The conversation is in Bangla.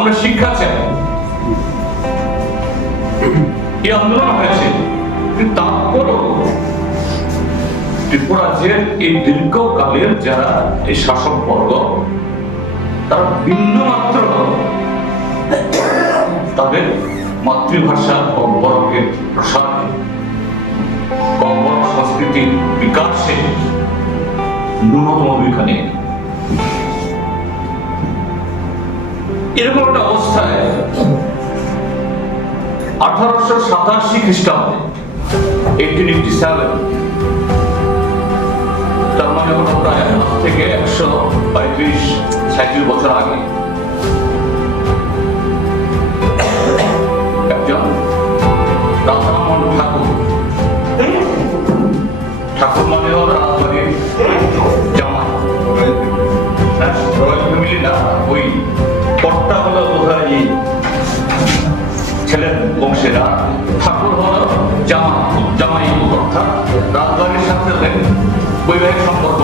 আমরা শিক্ষা চাই। এই আন্দোলন হয়েছে, কিন্তু তারপরও ত্রিপুরা রাজ্যের এই দীর্ঘকালের যারা এই শাসক বর্গ, তারা ভিন্ন মাত্র তাদের মাতৃভাষা কম্বরকের প্রসার, কম্বরক সংস্কৃতির বিকাশে ন্যূনতম ভূমিকা নেই। এরকম একটা অবস্থায় 1887 খ্রিস্টাব্দে 1887, তার মানে হলো প্রায় আজ থেকে 135-36 বছর আগে, একজন রাধারমন ঠাকুর মানে হলো রাজবাড়ির জামাই, রয়্যাল ফ্যামিলি না, ওই কর্তা হলো বোধহয় ছেলের বংশেরা, ঠাকুর হলো জামাই, অর্থাৎ রাজবাড়ির সাথে বৈবাহিক সম্পর্ক।